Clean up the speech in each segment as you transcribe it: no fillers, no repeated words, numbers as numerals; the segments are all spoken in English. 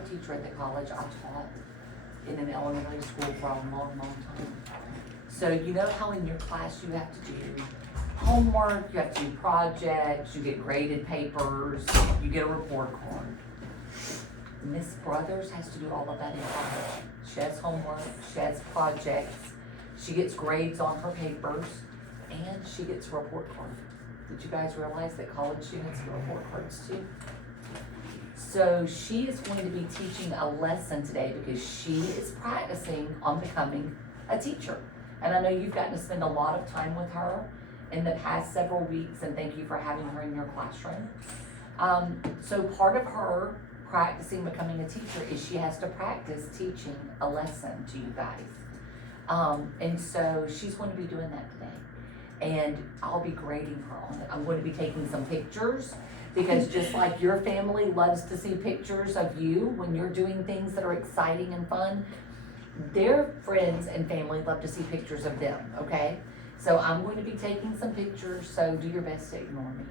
art teacher at the college I taught in an elementary school for a long, long time. So you know how in your class you have to do homework, you have to do projects, you get graded papers, you get a report card. Miss Brothers has to do all of that in college. She has homework, she has projects, she gets grades on her papers, and she gets a report card. Did you guys realize that college students get report cards too? So she is going to be teaching a lesson today because she is practicing on becoming a teacher. And I know you've gotten to spend a lot of time with her in the past several weeks, and thank you for having her in your classroom. So part of her practicing becoming a teacher is she has to practice teaching a lesson to you guys. And so she's going to be doing that today. And I'll be grading her on it. I'm going to be taking some pictures because just like your family loves to see pictures of you when you're doing things that are exciting and fun, their friends and family love to see pictures of them, okay? So I'm going to be taking some pictures, so do your best to ignore me.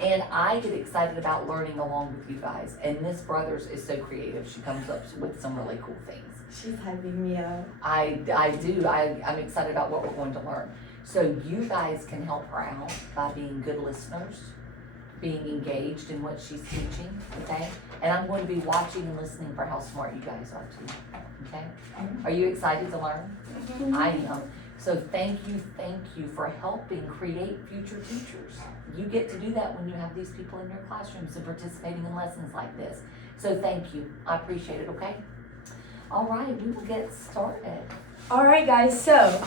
And I get excited about learning along with you guys. And Miss Brothers is so creative. She comes up with some really cool things. She's hyping me up. I do. I'm excited about what we're going to learn. So you guys can help her out by being good listeners, being engaged in what she's teaching, okay? And I'm going to be watching and listening for how smart you guys are too, okay? Are you excited to learn? Mm-hmm. I am. So thank you for helping create future teachers. You get to do that when you have these people in your classrooms and participating in lessons like this. So thank you. I appreciate it, okay? All right, we will get started. All right, guys. So,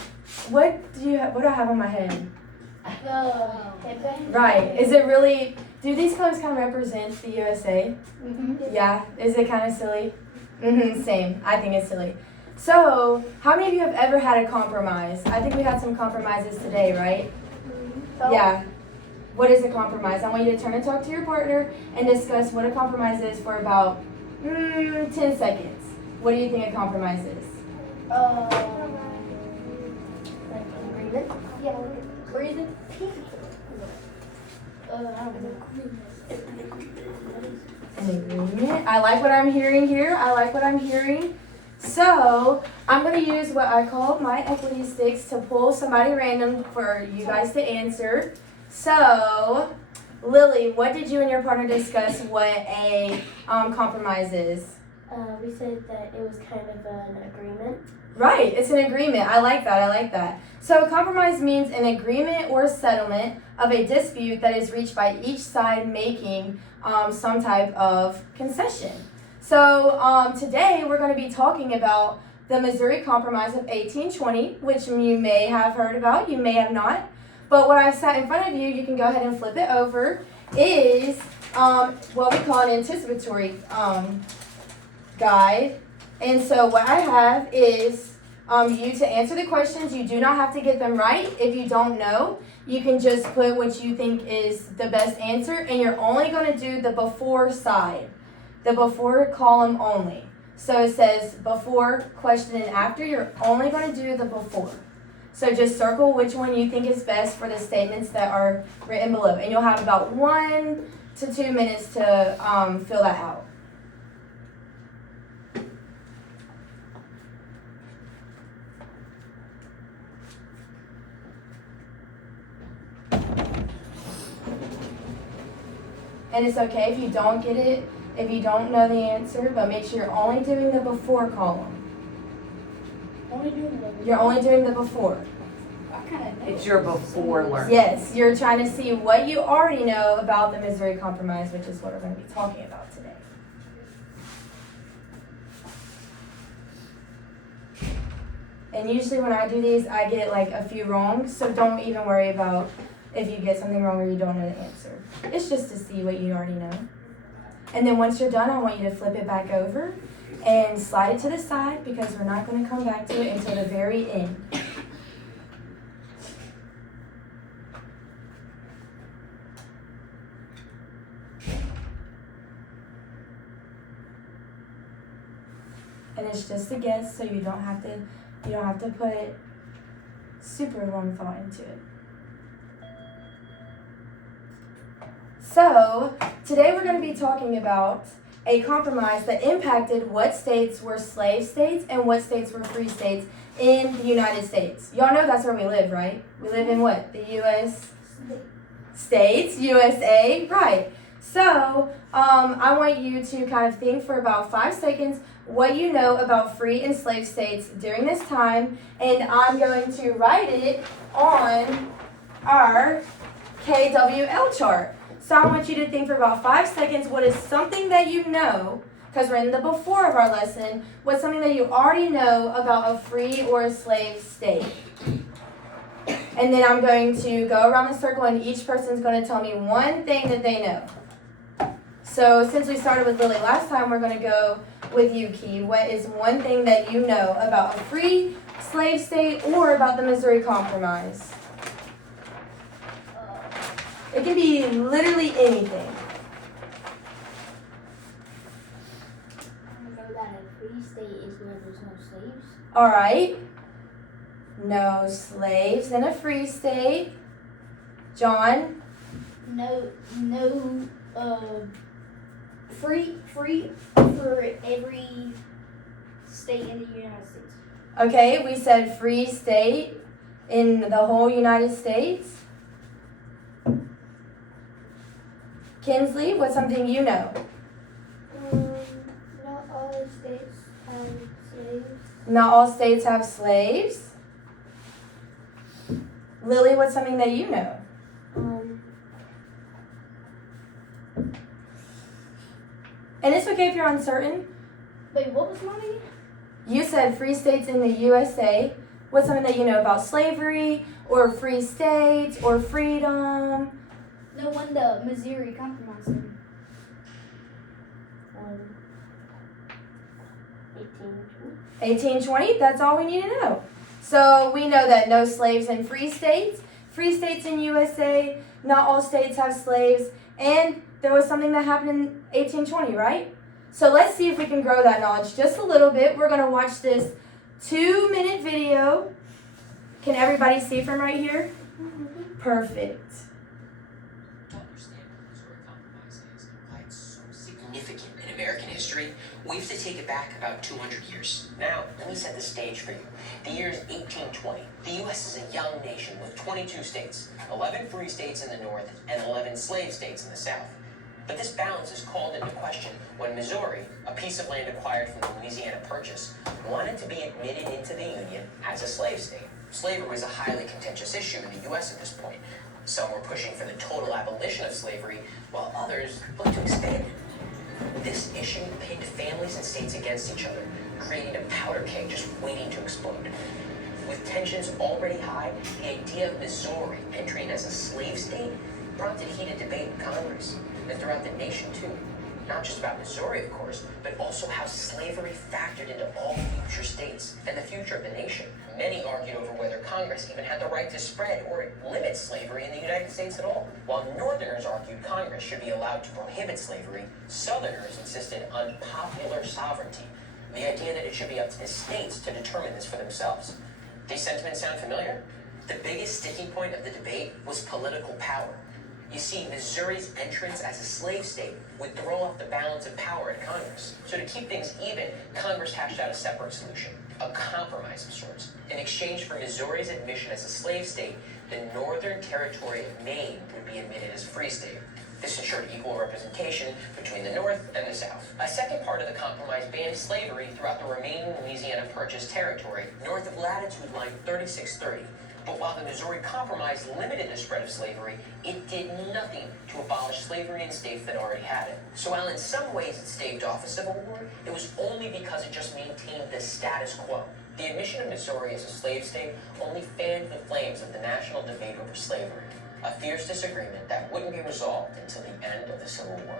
what do I have on my head? Right. Is it really? Do these colors kind of represent the USA? Mm-hmm. Yeah. Is it kind of silly? Mm-hmm. Same. I think it's silly. So, how many of you have ever had a compromise? I think we had some compromises today, right? Mm-hmm. Yeah. What is a compromise? I want you to turn and talk to your partner and discuss what a compromise is for about 10 seconds. What do you think a compromise is? Like agreement? Yeah, agreement. An agreement. I like what I'm hearing here. So, I'm going to use what I call my equity sticks to pull somebody random for you guys to answer. So, Lily, what did you and your partner discuss what a compromise is? We said that it was kind of an agreement. Right, it's an agreement. I like that. So a compromise means an agreement or settlement of a dispute that is reached by each side making some type of concession. So today we're going to be talking about the Missouri Compromise of 1820, which you may have heard about, you may have not. But what I sat in front of you, you can go ahead and flip it over, is what we call an anticipatory guide. And so what I have is you to answer the questions. You do not have to get them right. If you don't know, you can just put what you think is the best answer, and you're only going to do the before side, the before column only. So it says before, question, and after. You're only going to do the before. So just circle which one you think is best for the statements that are written below. And you'll have about 1 to 2 minutes to fill that out. And it's okay if you don't get it, if you don't know the answer, but make sure you're only doing the before column. You're only doing the before. It's your before learning. Yes, you're trying to see what you already know about the Missouri Compromise, which is what we're going to be talking about today. And usually when I do these, I get like a few wrong, so don't even worry about if you get something wrong or you don't know the answer. It's just to see what you already know. And then once you're done, I want you to flip it back over and slide it to the side because we're not going to come back to it until the very end. And it's just a guess, so you don't have to put super long thought into it. So, today we're going to be talking about a compromise that impacted what states were slave states and what states were free states in the United States. Y'all know that's where we live, right? We live in what? The U.S. States, USA, right. So, I want you to kind of think for about 5 seconds what you know about free and slave states during this time, and I'm going to write it on our KWL chart. So I want you to think for about 5 seconds what is something that you know, because we're in the before of our lesson, what's something that you already know about a free or a slave state. And then I'm going to go around the circle and each person's going to tell me one thing that they know. So since we started with Lily last time, we're going to go with you, Key. What is one thing that you know about a free slave state or about the Missouri Compromise? It can be literally anything. I know that a free state is where there's no slaves. All right. No slaves in a free state. John? No, free for every state in the United States. Okay, we said free state in the whole United States. Kinsley, what's something you know? Not all states have slaves. Not all states have slaves. Lily, what's something that you know? And it's okay if you're uncertain. Wait, what was mine again? You said free states in the USA. What's something that you know about slavery or free states or freedom? No, when the Missouri Compromise thing. 1820, that's all we need to know. So we know that no slaves in free states in USA, not all states have slaves, and there was something that happened in 1820, right? So let's see if we can grow that knowledge just a little bit. We're going to watch this 2-minute video. Can everybody see from right here? Perfect. To understand what the Missouri Compromise is and why it's so significant in American history, we have to take it back about 200 years. Now, let me set the stage for you. The year is 1820. The U.S. is a young nation with 22 states, 11 free states in the north and 11 slave states in the south. But this balance is called into question when Missouri, a piece of land acquired from the Louisiana Purchase, wanted to be admitted into the Union as a slave state. Slavery was a highly contentious issue in the U.S. at this point. Some were pushing for the total abolition of slavery, while others looked to expand it. This issue pitted families and states against each other, creating a powder keg just waiting to explode. With tensions already high, the idea of Missouri entering as a slave state prompted heated debate in Congress and throughout the nation too. Not just about Missouri, of course, but also how slavery factored into all future states and the future of the nation. Many argued over whether Congress even had the right to spread or limit slavery in the United States at all. While Northerners argued Congress should be allowed to prohibit slavery, Southerners insisted on popular sovereignty, the idea that it should be up to the states to determine this for themselves. These sentiments sound familiar? The biggest sticking point of the debate was political power. You see, Missouri's entrance as a slave state would throw off the balance of power in Congress. So to keep things even, Congress hashed out a separate solution, a compromise of sorts. In exchange for Missouri's admission as a slave state, the Northern Territory of Maine would be admitted as a free state. This ensured equal representation between the North and the South. A second part of the compromise banned slavery throughout the remaining Louisiana Purchase territory, north of latitude line 3630. But while the Missouri Compromise limited the spread of slavery, it did nothing to abolish slavery in states that already had it. So while in some ways it staved off a civil war, it was only because it just maintained the status quo. The admission of Missouri as a slave state only fanned the flames of the national debate over slavery, a fierce disagreement that wouldn't be resolved until the end of the Civil War.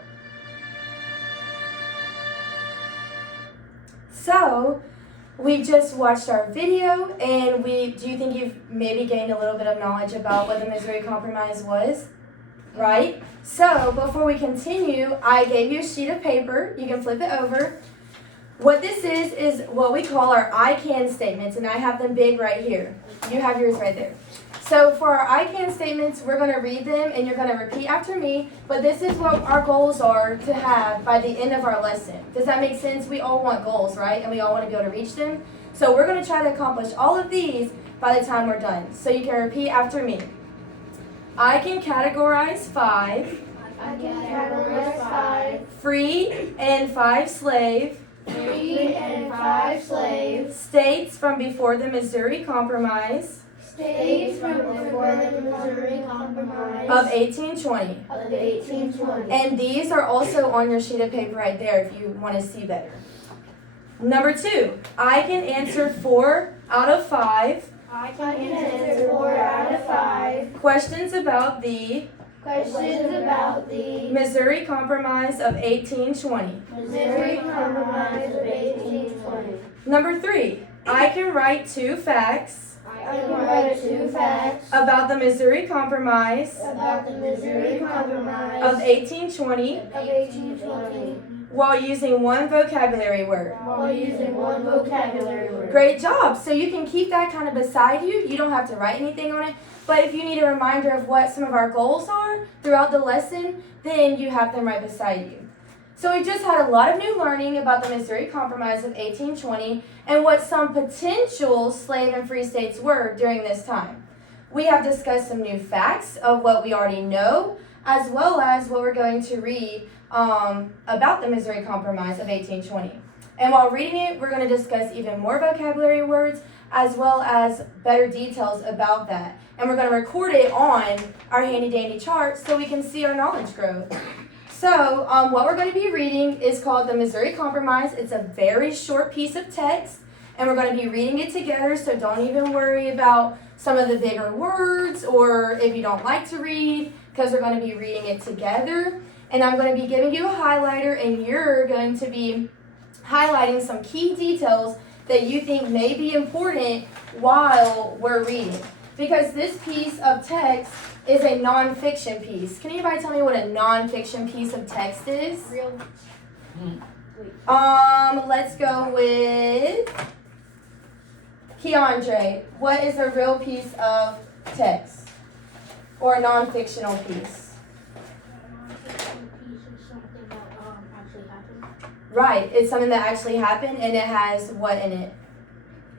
So, we just watched our video, and do you think you've maybe gained a little bit of knowledge about what the Missouri Compromise was? Right? So, before we continue, I gave you a sheet of paper. You can flip it over. What this is what we call our I can statements, and I have them big right here. You have yours right there. So for our I can statements, we're going to read them and you're going to repeat after me, but this is what our goals are to have by the end of our lesson. Does that make sense? We all want goals, right? And we all want to be able to reach them. So we're going to try to accomplish all of these by the time we're done. So you can repeat after me. I can categorize 5. I can categorize 5. Free and 5 slave. Free and 5 slaves. States from before the Missouri Compromise. States from before the Missouri Compromise Of 1820. of 1820. And these are also on your sheet of paper right there if you want to see better. Number 2, I can answer 4 out of 5 I can answer 4 out of 5 questions about the questions about the Missouri Compromise of 1820. Missouri Compromise of 1820. Number 3, I can write 2 facts I can write 2 facts about the Missouri Compromise about the Missouri Compromise of 1820 of 1820 while using 1 vocabulary word. while using 1 vocabulary word. Great job. So you can keep that kind of beside you. You don't have to write anything on it. But if you need a reminder of what some of our goals are throughout the lesson, then you have them right beside you. So we just had a lot of new learning about the Missouri Compromise of 1820 and what some potential slave and free states were during this time. We have discussed some new facts of what we already know, as well as what we're going to read about the Missouri Compromise of 1820. And while reading it, we're going to discuss even more vocabulary words, as well as better details about that. And we're going to record it on our handy-dandy chart so we can see our knowledge grow. So, what we're going to be reading is called the Missouri Compromise. It's a very short piece of text, and we're going to be reading it together, so don't even worry about some of the bigger words or if you don't like to read, because we're going to be reading it together. And I'm going to be giving you a highlighter, and you're going to be highlighting some key details that you think may be important while we're reading. Because this piece of text is a nonfiction piece. Can anybody tell me what a nonfiction piece of text is? Real. Let's go with Keandre. What is a real piece of text? Or a non-fictional piece? Right, it's something that actually happened, and it has what in it?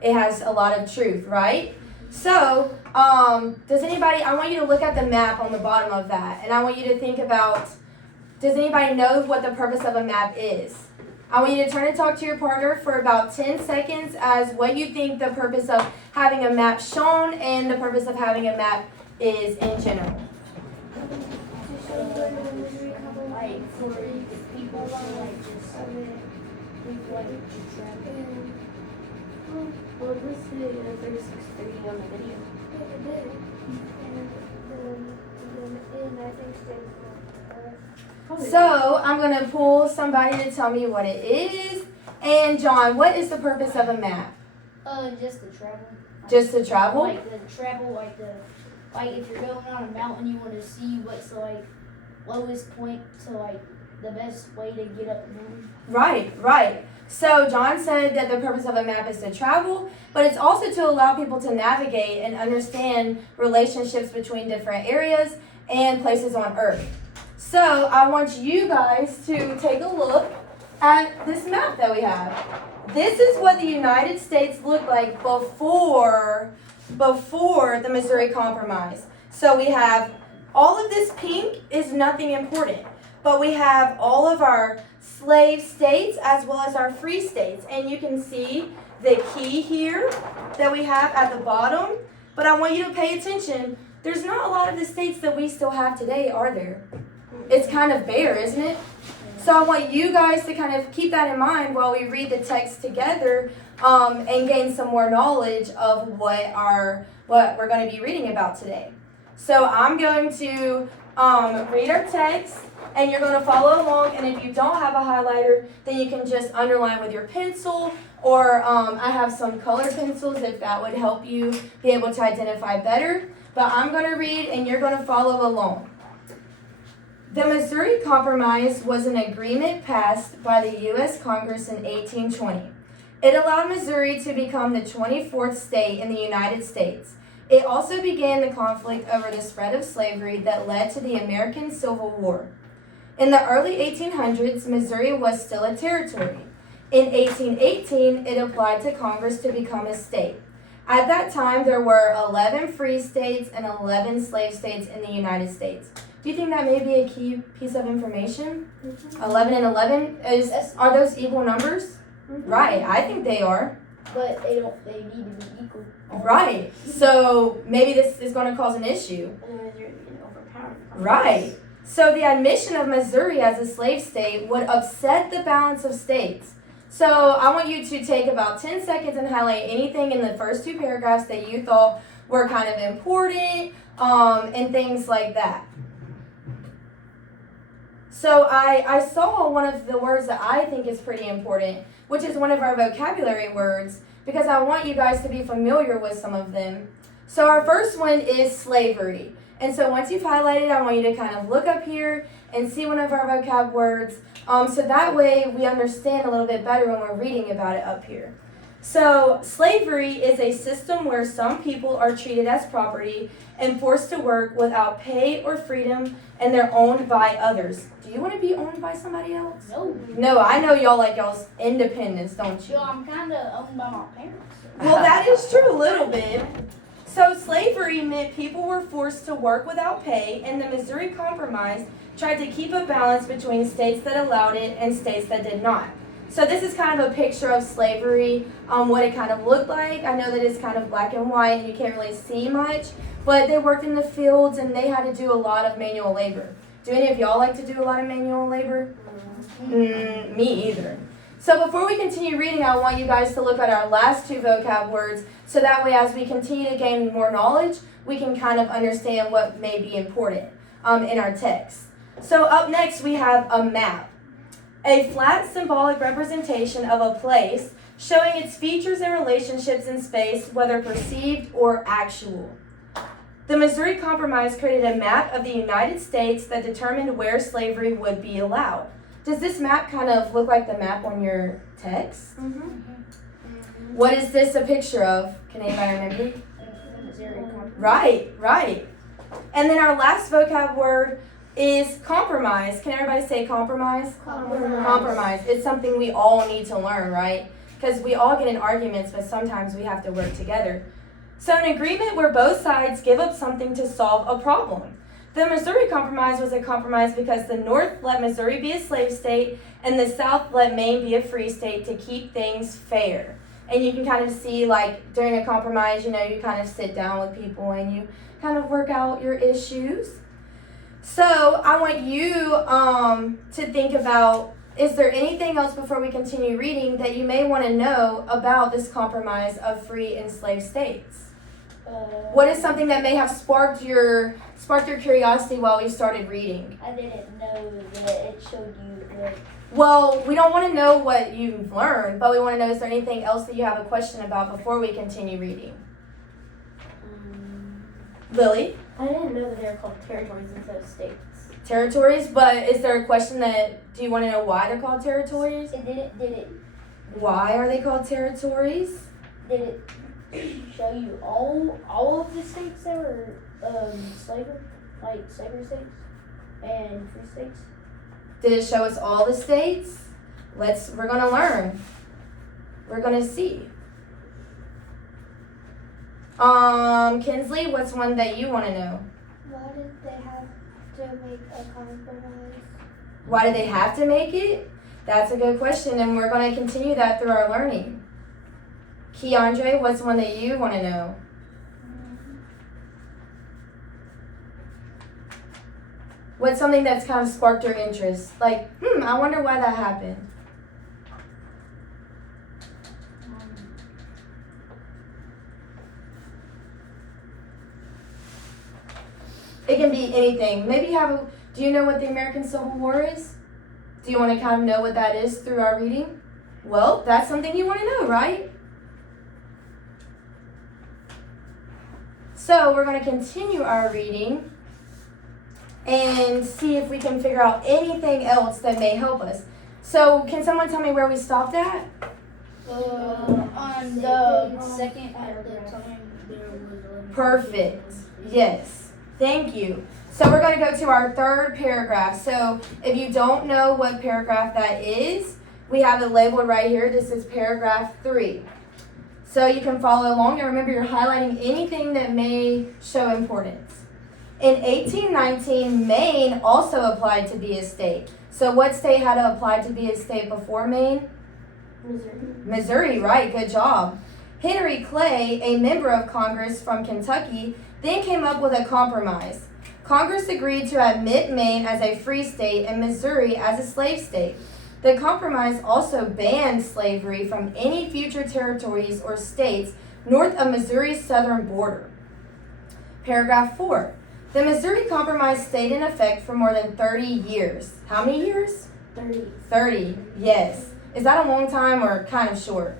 It has a lot of truth, right? So, does anybody, I want you to look at the map on the bottom of that, and I want you to think about, does anybody know what the purpose of a map is? I want you to turn and talk to your partner for about 10 seconds as what you think the purpose of having a map shown and the purpose of having a map is in general. Like for people like just well, this is 3630 on the video. And I think So, I'm going to pull somebody to tell me what it is. And John, what is the purpose of a map? just the travel. Just to travel? Like the travel, like if you're going on a mountain, you want to see what's the lowest point to the best way to get up the mountain. Right. So John said that the purpose of a map is to travel, but it's also to allow people to navigate and understand relationships between different areas and places on Earth. So I want you guys to take a look at this map that we have. This is what the United States looked like before the Missouri Compromise. So we have all of this pink is nothing important, but we have all of our slave states as well as our free states. And you can see the key here that we have at the bottom. But I want you to pay attention. There's not a lot of the states that we still have today, are there? It's kind of bare, isn't it? So I want you guys to kind of keep that in mind while we read the text together and gain some more knowledge of what we're going to be reading about today. So I'm going to read our text, and you're going to follow along. And if you don't have a highlighter, then you can just underline with your pencil, or I have some colored pencils if that would help you be able to identify better. But I'm going to read, and you're going to follow along. The Missouri Compromise was an agreement passed by the U.S. Congress in 1820. It allowed Missouri to become the 24th state in the United States. It also began the conflict over the spread of slavery that led to the American Civil War. In the early 1800s, Missouri was still a territory. In 1818, it applied to Congress to become a state. At that time, there were 11 free states and 11 slave states in the United States. Do you think that may be a key piece of information? 11 and 11, are those equal numbers? Right, I think they are. But they need to be equal. Right, so maybe this is going to cause an issue. Otherwise, you're overpowered. Right. So the admission of Missouri as a slave state would upset the balance of states. So I want you to take about 10 seconds and highlight anything in the first two paragraphs that you thought were kind of important, and things like that. So I saw one of the words that I think is pretty important, which is one of our vocabulary words, because I want you guys to be familiar with some of them. So our first one is slavery. And so once you've highlighted, I want you to kind of look up here and see one of our vocab words, so that way we understand a little bit better when we're reading about it up here. So slavery is a system where some people are treated as property and forced to work without pay or freedom, and they're owned by others. Do you want to be owned by somebody else? No. No, I know y'all like y'all's independence, don't you? Yo, I'm kind of owned by my parents. Well, that is true a little bit. So slavery meant people were forced to work without pay, and the Missouri Compromise tried to keep a balance between states that allowed it and states that did not. So this is kind of a picture of slavery, what it kind of looked like. I know that it's kind of black and white and you can't really see much, but they worked in the fields and they had to do a lot of manual labor. Do any of y'all like to do a lot of manual labor? Me either. So before we continue reading, I want you guys to look at our last two vocab words, so that way as we continue to gain more knowledge, we can kind of understand what may be important in our text. So up next we have a map. A flat symbolic representation of a place showing its features and relationships in space, whether perceived or actual. The Missouri Compromise created a map of the United States that determined where slavery would be allowed. Does this map kind of look like the map on your text? What is this a picture of? Can anybody remember? The Missouri Compromise. Right. And then our last vocab word is compromise. Can everybody say compromise? Compromise. It's something we all need to learn, right? Because we all get in arguments, but sometimes we have to work together. So an agreement where both sides give up something to solve a problem. The Missouri Compromise was a compromise because the North let Missouri be a slave state and the South let Maine be a free state to keep things fair. And you can kind of see, like, during a compromise, you kind of sit down with people and you kind of work out your issues. So I want you to think about, is there anything else before we continue reading that you may want to know about this compromise of free and slave states? What is something that may have sparked your curiosity while we started reading? I didn't know that it showed you the. Well, we don't want to know what you've learned, but we want to know, is there anything else that you have a question about before we continue reading? Lily? I didn't know that they were called territories instead of states. Territories, but is there a question do you want to know why they're called territories? Why are they called territories? Did it show you all of the states that were slavery states and free states? Did it show us all the states? We're gonna learn. We're gonna see. Kinsley, what's one that you want to know? Why did they have to make a compromise? Why did they have to make it? That's a good question, and we're going to continue that through our learning. Keandre, what's one that you want to know? What's something that's kind of sparked your interest? Like, I wonder why that happened. It can be anything. Maybe do you know what the American Civil War is? Do you want to kind of know what that is through our reading? Well, that's something you want to know, right? So we're going to continue our reading. and see if we can figure out anything else that may help us. So can someone tell me where we stopped at? On the second at the time there was 11. Perfect. Yes. Thank you. So we're going to go to our third paragraph. So if you don't know what paragraph that is, we have it labeled right here. This is paragraph 3. So you can follow along, and remember you're highlighting anything that may show importance. In 1819, Maine also applied to be a state. So what state had to apply to be a state before Maine? Missouri, right, good job. Henry Clay, a member of Congress from Kentucky, then came up with a compromise. Congress agreed to admit Maine as a free state and Missouri as a slave state. The compromise also banned slavery from any future territories or states north of Missouri's southern border. Paragraph 4. The Missouri Compromise stayed in effect for more than 30 years. How many years? 30, yes. Is that a long time or kind of short?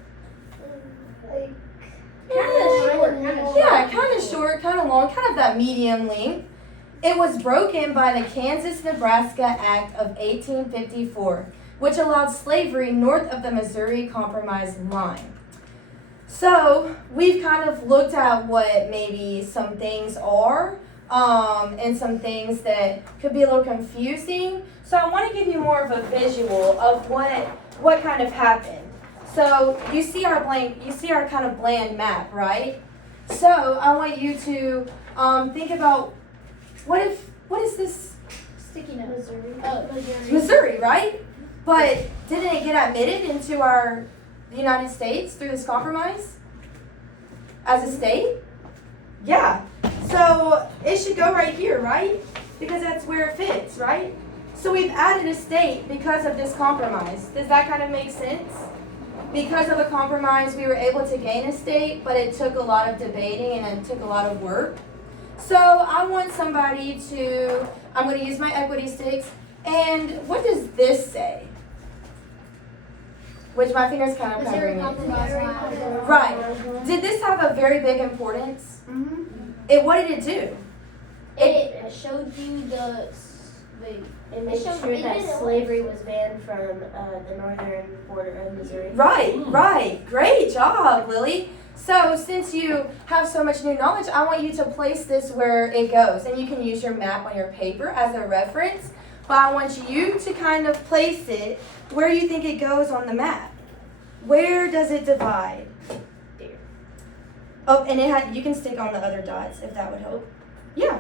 Like, Yeah, kind of short, kind of long, kind of that medium length. It was broken by the Kansas-Nebraska Act of 1854, which allowed slavery north of the Missouri Compromise line. So we've kind of looked at what maybe some things are, and some things that could be a little confusing. So I want to give you more of a visual of what kind of happened. So you see our kind of bland map, right? So I want you to think about what is this? Sticky note. Missouri. Missouri, right? But didn't it get admitted into our United States through this compromise as a state? Yeah. So it should go right here, right? Because that's where it fits, right? So we've added a state because of this compromise. Does that kind of make sense? Because of a compromise, we were able to gain a state, but it took a lot of debating and it took a lot of work. So I want somebody to, I'm going to use my equity sticks. And what does this say? Which my finger's kind of covering it. Right. Did this have a very big importance? What did it do? It showed you the It made sure that slavery was banned from the northern border of Missouri. Right. Great job, Lily. So since you have so much new knowledge, I want you to place this where it goes. And you can use your map on your paper as a reference. But I want you to kind of place it where you think it goes on the map. Where does it divide? There. Oh, and you can stick on the other dots if that would help. Yeah.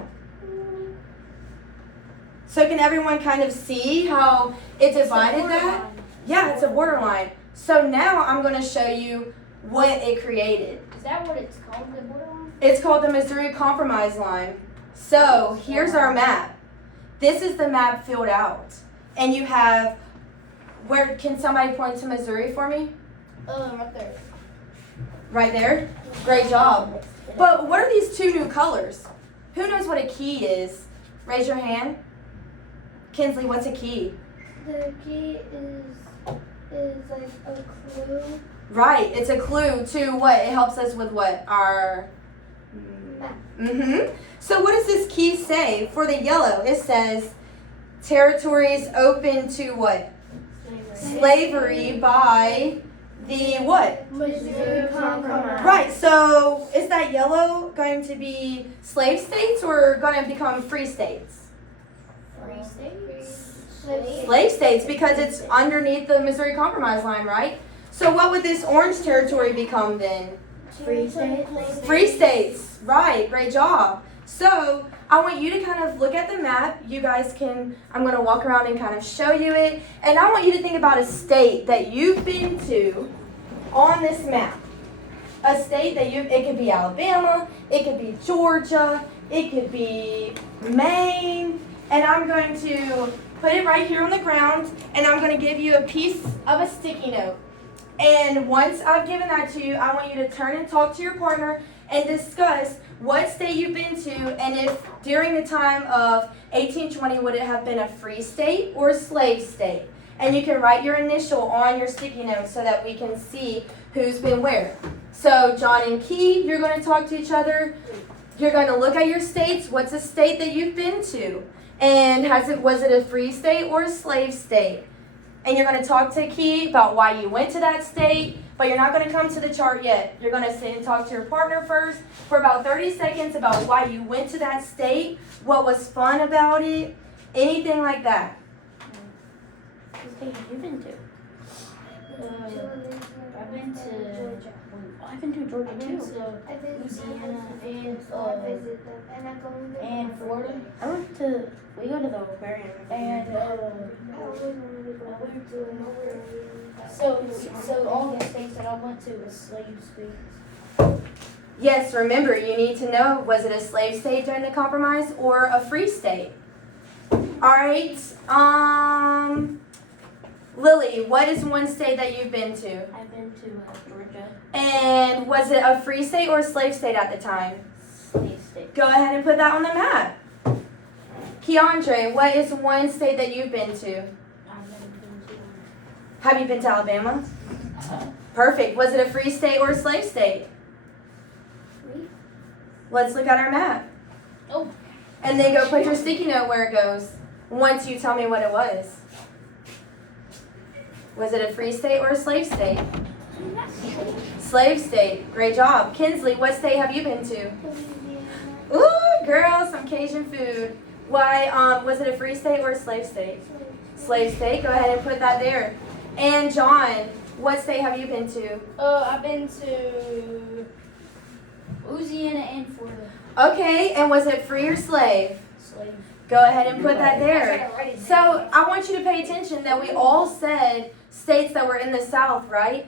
So can everyone kind of see how it divided that? Yeah, it's a borderline. So now I'm going to show you what it created. Is that what it's called, the borderline? It's called the Missouri Compromise Line. So here's our map. This is the map filled out. And you have, where can somebody point to Missouri for me? Right there. Right there? Great job. But what are these two new colors? Who knows what a key is? Raise your hand. Kinsley, what's a key? The key is like a clue. Right, it's a clue to what? It helps us with what? Our Map. So what does this key say? For the yellow, it says territories open to what? Slavery by the what? Missouri Compromise. Right, so is that yellow going to be slave states or going to become free states? Free states? Slave states, because it's underneath the Missouri Compromise line, right? So what would this orange territory become then? Free states. Free states, right, great job. So I want you to kind of look at the map. You guys can, I'm going to walk around and kind of show you it. And I want you to think about a state that you've been to on this map. A state that it could be Alabama, it could be Georgia, it could be Maine. And I'm going to put it right here on the ground, and I'm going to give you a piece of a sticky note. And once I've given that to you, I want you to turn and talk to your partner and discuss what state you've been to, and if during the time of 1820 would it have been a free state or a slave state. And you can write your initial on your sticky note so that we can see who's been where. So John and Key, you're going to talk to each other. You're going to look at your states. What's a state that you've been to? And was it a free state or a slave state? And you're going to talk to Key about why you went to that state, but you're not going to come to the chart yet. You're going to sit and talk to your partner first for about 30 seconds about why you went to that state, what was fun about it, anything like that. What state have you been to? I've been to I've been to Georgia I've been too. to Louisiana and Florida We go to the aquarium. and so all the states that I went to was slave states. Yes, remember, you need to know, was it a slave state during the compromise or a free state? All right, Lily, what is one state that you've been to? I've been to Georgia. And was it a free state or a slave state at the time? Slave state. Go ahead and put that on the map. Keandre, what is one state that you've been to? I've never been to Have you been to Alabama? Perfect. Was it a free state or a slave state? Free. Let's look at our map. Oh. And then go put your sticky note where it goes once you tell me what it was. Was it a free state or a slave state? Slave state. Great job. Kinsley, what state have you been to? Ooh, girl, some Cajun food. Why, was it a free state or a slave state? Slave state. Go ahead and put that there. And John, what state have you been to? I've been to Louisiana and Florida. Okay, and was it free or slave? Slave. Go ahead and put that there. So I want you to pay attention that we all said states that were in the South, right?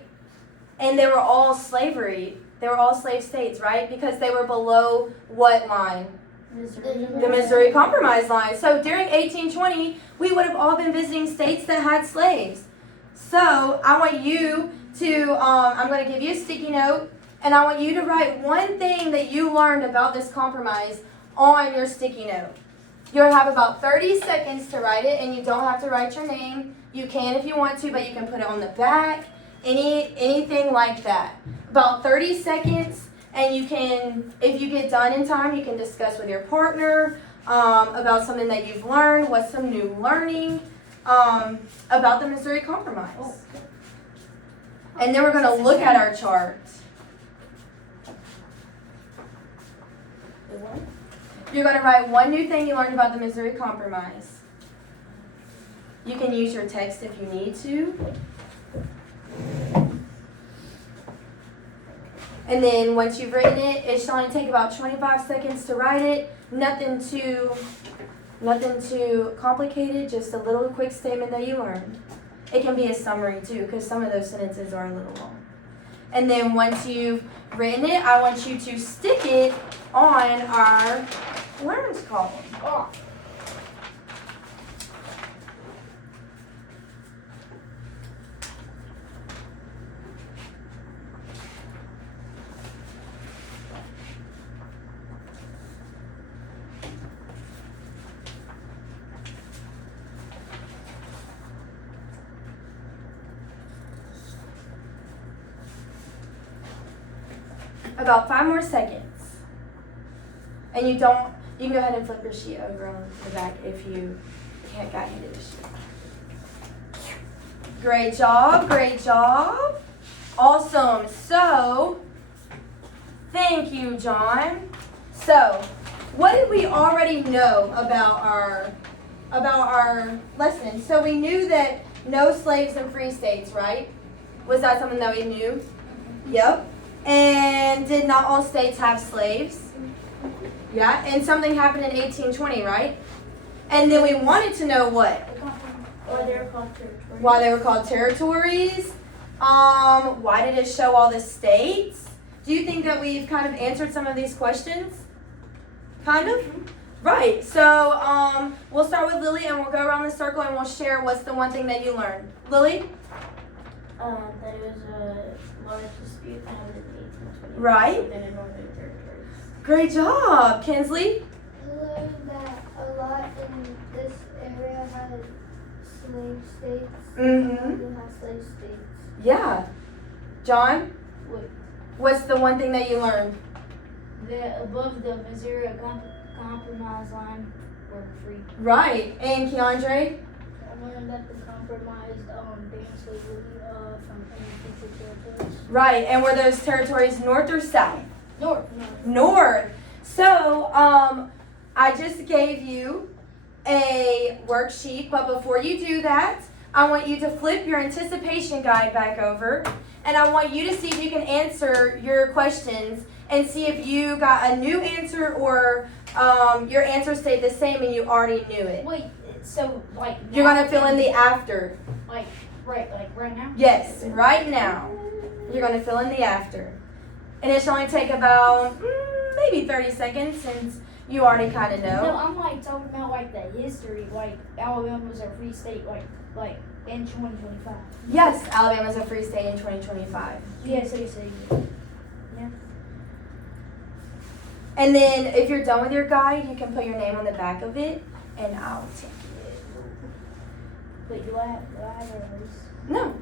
And they were all slavery. They were all slave states, right? Because they were below what line? The Missouri Compromise line. So during 1820, we would have all been visiting states that had slaves. So I want you to, I'm going to give you a sticky note, and I want you to write one thing that you learned about this compromise on your sticky note. You'll have about 30 seconds to write it, and you don't have to write your name. You can if you want to, but you can put it on the back, anything like that. About 30 seconds, and you can, if you get done in time, you can discuss with your partner about something that you've learned, what's some new learning about the Missouri Compromise. And then we're going to look at our chart. You're going to write one new thing you learned about the Missouri Compromise. You can use your text if you need to. And then once you've written it, it should only take about 25 seconds to write it. Nothing too complicated, just a little quick statement that you learned. It can be a summary too, because some of those sentences are a little long. And then once you've written it, I want you to stick it on our learns column. Oh. About 5 more seconds. And you can go ahead and flip your sheet over on the back if you got handed a sheet. Great job, great job. Awesome. So, thank you, John. So, what did we already know about our lesson? So we knew that no slaves in free states, right? Was that something that we knew? Yep. And did not all states have slaves? Yeah, and something happened in 1820, right? And then we wanted to know what? Why they were called territories. Why they were called territories. Why did it show all the states? Do you think that we've kind of answered some of these questions? Kind of? Right, so we'll start with Lily and we'll go around the circle and we'll share what's the one thing that you learned. Lily? That it was a large dispute that happened in 1820. Right. Within the Northern Territories. Great job, Kinsley. I learned that a lot in this area had slave states. Mm-hmm. You have slave states. Yeah. John? What? What's the one thing that you learned? That above the Missouri Compromise line were free. Right. And Keandre? I learned that the compromised banned slavery from any future territories. Right. And were those territories north or south? North. North. So, I just gave you a worksheet, but before you do that, I want you to flip your anticipation guide back over, and I want you to see if you can answer your questions and see if you got a new answer or your answer stayed the same and you already knew it. Wait, so like You're gonna fill in the after. like right now? Yes, right now. You're gonna fill in the after. And it should only take about maybe 30 seconds since you already kind of No, know. I'm like talking about like the history, like Alabama was a free state, like in 2025. Yes, Alabama's a free state in 2025. Yes, yes, yes. And then if you're done with your guide, you can put your name on the back of it, and I'll take it. Wait, do I have a race? No.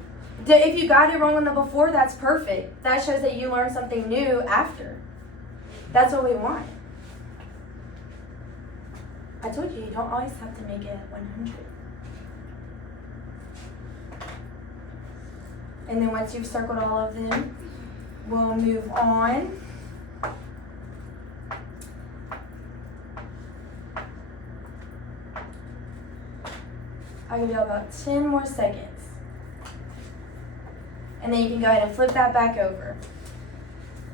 If you got it wrong on the before, that's perfect. That shows that you learned something new after. That's what we want. I told you, you don't always have to make it 100. And then once you've circled all of them, we'll move on. I'll give you about 10 more seconds. And then you can go ahead and flip that back over.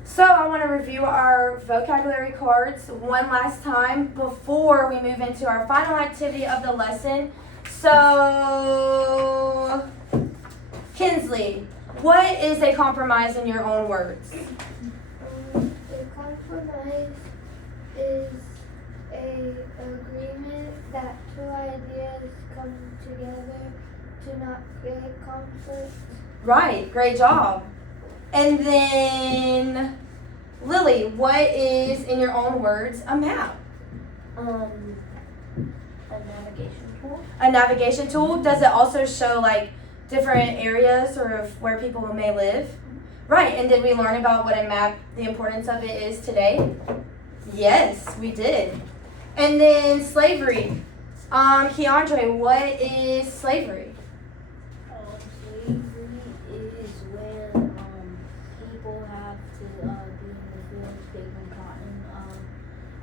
So I want to review our vocabulary cards one last time before we move into our final activity of the lesson. So, Kinsley, what is a compromise in your own words? A compromise is a agreement that two ideas come together to not create conflict. Right, great job. And then, Lily, what is, in your own words, a map? A navigation tool. A navigation tool? Does it also show like different areas or of where people may live? Right, and did we learn about what a map, the importance of it is today? Yes, we did. And then slavery. Keandre, what is slavery? Slavery is when people have to be in the fields picking cotton,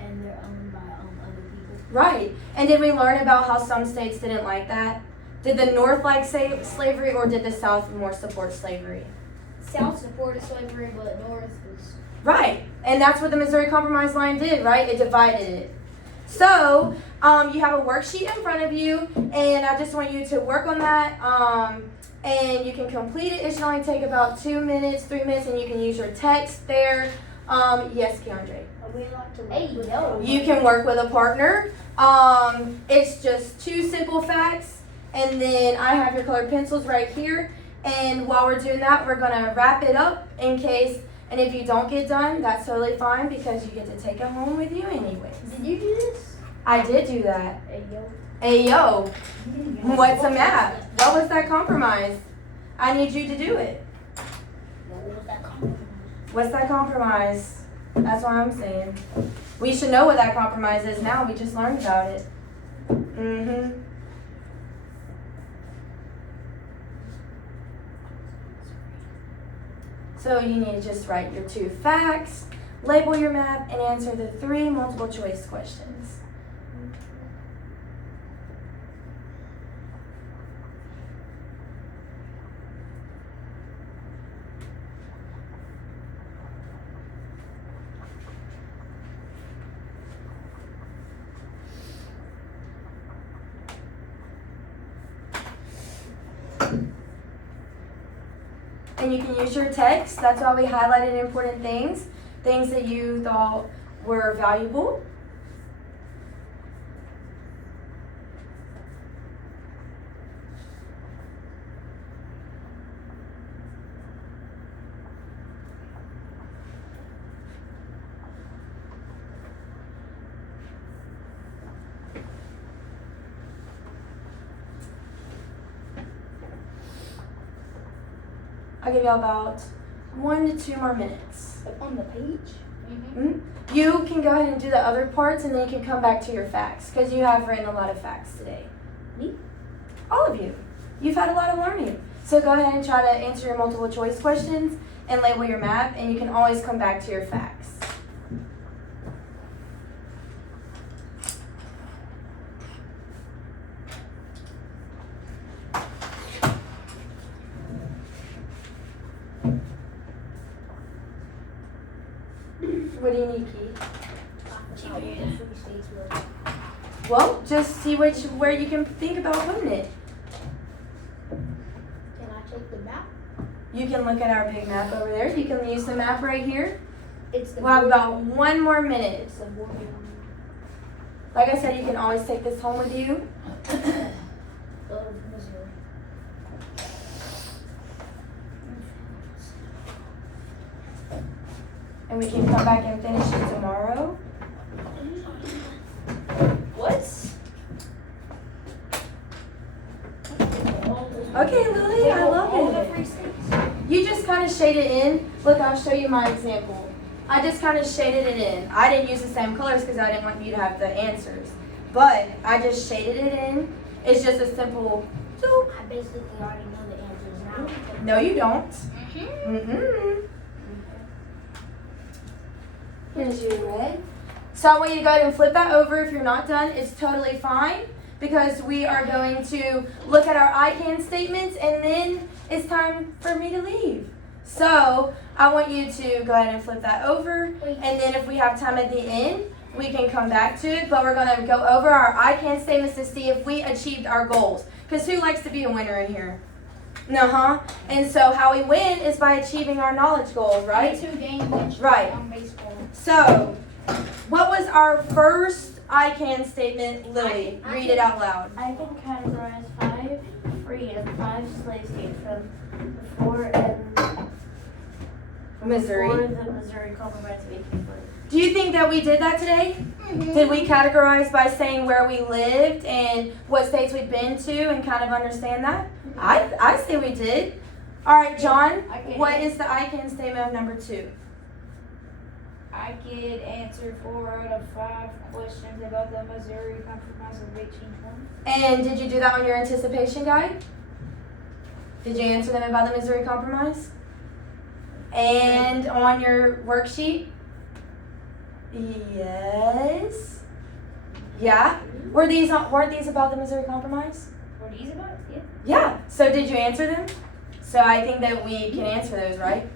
and they're owned by other people. Right, and did we learn about how some states didn't like that? Did the North like slavery or did the South more support slavery? South supported slavery, but North was. Right, and that's what the Missouri Compromise line did, right? It divided it. So, you have a worksheet in front of you, and I just want you to work on that, and you can complete it. It should only take about 2 minutes, 3 minutes, and you can use your text there. Yes, Keandre. Are we allowed to Hey, yo. You can work with a partner. It's just 2 simple facts, and then I have your colored pencils right here. And while we're doing that, we're gonna wrap it up in case, and if you don't get done, that's totally fine because you get to take it home with you anyways. Did you do this? I did do that. Hey, yo. Hey, yo, what's a map? What was that compromise? I need you to do it. What was that compromise? What's that compromise? That's what I'm saying. We should know what that compromise is now. We just learned about it. Mm-hmm. So you need to just write your 2 facts, label your map, and answer the 3 multiple choice questions. And you can use your text. That's why we highlighted important things that you thought were valuable. I'll give y'all about 1 to 2 more minutes. On the page? You can go ahead and do the other parts, and then you can come back to your facts, because you have written a lot of facts today. Me? All of you. You've had a lot of learning. So go ahead and try to answer your multiple choice questions and label your map, and you can always come back to your facts. What do you need, Keith? Well, just see where you can think about putting it. Can I take the map? You can look at our big map over there. You can use the map right here. It's the We'll have about 1 more minute. It's the border. Like I said, you can always take this home with you. Of Missouri. And we can come back and finish it tomorrow. What? Okay, Lily, I love All the it. free states. You just kind of shade it in. Look, I'll show you my example. I just kind of shaded it in. I didn't use the same colors because I didn't want you to have the answers. But I just shaded it in. It's just a simple, doop. I basically already know the answers now. No, you don't. Mm-mm. Here's your red. So I want you to go ahead and flip that over. If you're not done, it's totally fine, because we are going to look at our I can statements, and then it's time for me to leave. So I want you to go ahead and flip that over, and then if we have time at the end, we can come back to it. But we're going to go over our I can statements to see if we achieved our goals. Because who likes to be a winner in here? Uh-huh. And so how we win is by achieving our knowledge goals, right? 2 games Right. on baseball. So, what was our first I can statement, Lily? Read it out loud. I can categorize 5 free and 5 slave states from before and Missouri. before the Missouri Compromise of 1840. Do you think that we did that today? Did we categorize by saying where we lived and what states we'd been to and kind of understand that? I say we did. All right, John, what is the I can statement of number 2? I could answer 4 out of 5 questions about the Missouri Compromise of 1820. And did you do that on your anticipation guide? Did you answer them about the Missouri Compromise? And on your worksheet? Yes. Yeah. Weren't these about the Missouri Compromise? Were these about it? Yeah. Yeah. So did you answer them? So I think that we can answer those, right?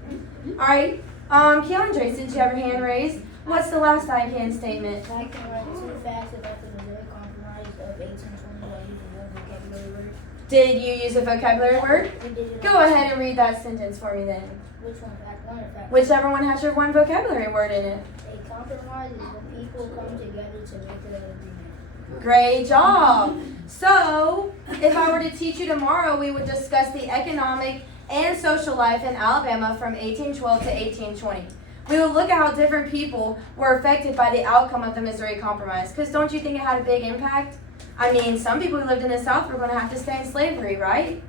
All right. Keandre, since you have your hand raised, what's the last I can statement? I can write 2 facts about the Missouri Compromise of 1820 by using one vocabulary word. Did you use a vocabulary word? We did it. Go ahead and read that sentence for me then. Which one? Fact 1 or fact 2? Whichever one has your one vocabulary word in it. A compromise is when people come together to make an agreement. Great job. So, if I were to teach you tomorrow, we would discuss the economic and social life in Alabama from 1812 to 1820. We will look at how different people were affected by the outcome of the Missouri Compromise. Because don't you think it had a big impact? I mean, some people who lived in the South were going to have to stay in slavery, right?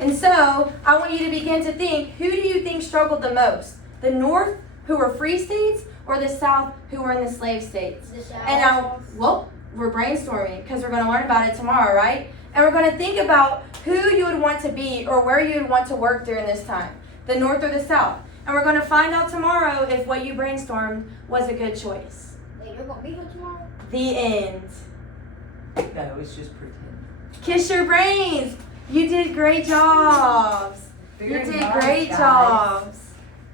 And so, I want you to begin to think, who do you think struggled the most? The North, who were free states, or the South, who were in the slave states? The South. And now, well, we're brainstorming because we're going to learn about it tomorrow, right? And we're going to think about who you would want to be or where you would want to work during this time, the North or the South. And we're going to find out tomorrow if what you brainstormed was a good choice. Hey, you're going to be here tomorrow? The end. No, it's just pretend. Kiss your brains. You did great jobs. You Very did nice, great guys. jobs.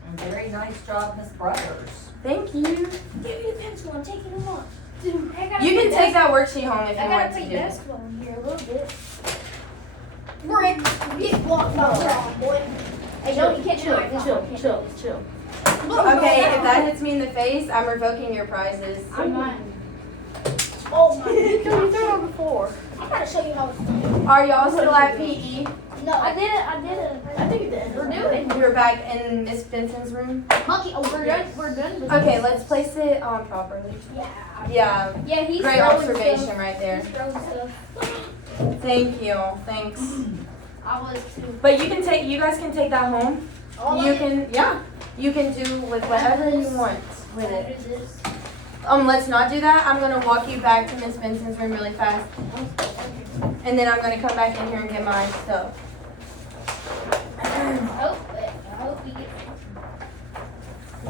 And very nice job, Miss Brothers. Thank you. Give me the pencil. I'm taking them off. Dude, I gotta You play can take that worksheet home if I you gotta want to play do. basketball in here a little bit. Brick, get blocked by boy. Hey, no, you can't do it. Chill. Okay, if that hits me in the face, I'm revoking your prizes. I'm not. Oh my You god. threw it on the floor. I'm gonna show you how it's done. Are y'all still at PE? No, I did it. I think it's the end. We're doing it. You're back in Miss Benson's room? Monkey, oh, we're done. We're done with Okay, this. let's place it on properly. Yeah. Yeah, Yeah, he's great throwing observation stuff. right there. He's throwing stuff. Thank you, thanks. I was too. But you guys can take that home. All You of it. can, yeah, you can do with whatever you want. with Can I it. do this? Let's not do that. I'm gonna walk you back to Miss Benson's room really fast, and then I'm gonna come back in here and get my stuff. I hope we get.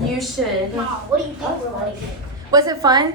You should. Mom, what do you think we're like? Was it fun?